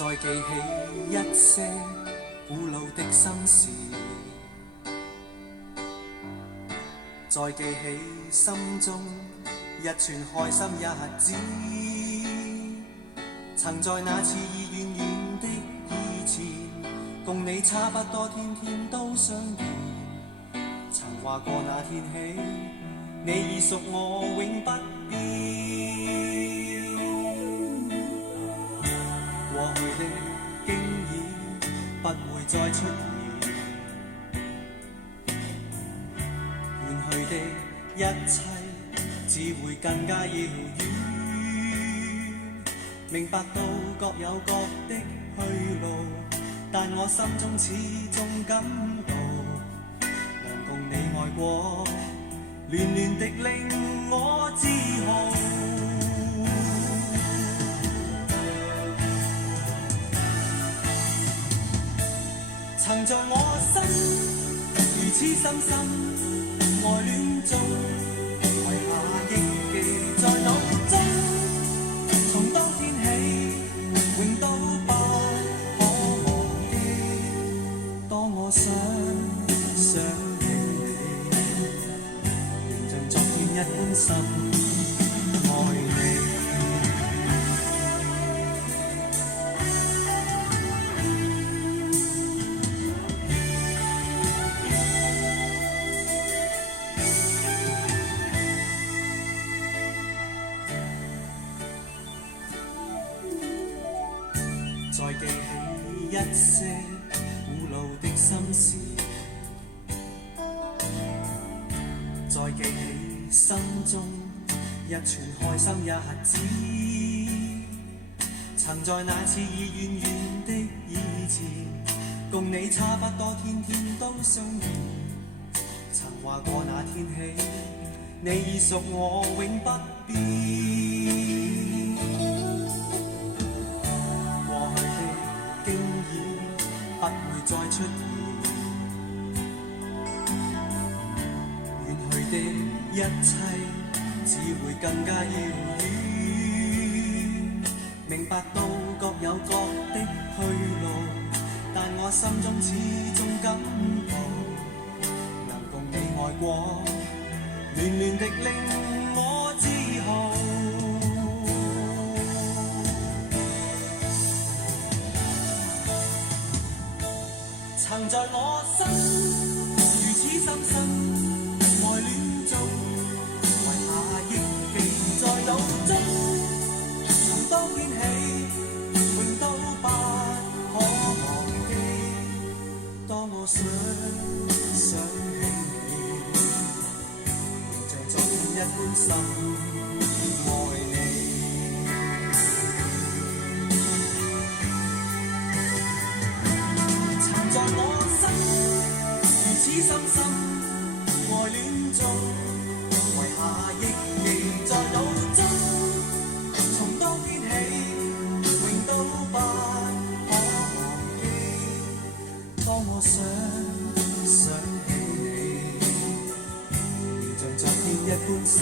再記起一些古老的心事，再記起心中一串開心日子，曾在那次已遠遠的以前，共你差不多天天都相見，曾話過那天起，你已屬我永不變。過去的經已不會再出現，遠去的一切只會更加遙遠。明白到各有各的去路，但我心中始終感到，能共你愛過，暖暖的令我自豪。曾在我心如此深深愛戀中，遺下憶記在腦中，從當天起永都不可忘記。當我想起你，仍像昨天一般深愛你。再記起一些古老的心事，再記起心中一串開心日子，曾在那次已遠遠的以前，共你差不多天天都相見，曾話過那天起，你已屬我永不變。不會再出現，遠去的一切只會更加遙遠。明白到各有各的去路，但我心中始終感到，能共你愛過，暖暖的令我自豪。曾在我心如此深深愛戀中，遺下憶記在腦中，從當天起永都不可忘記。當我想起你，仍像昨天一般深愛你。在我心如此深深愛戀中，遺下憶記在腦中，從當天起永都不可忘記。當我想起你，仍像昨天一般深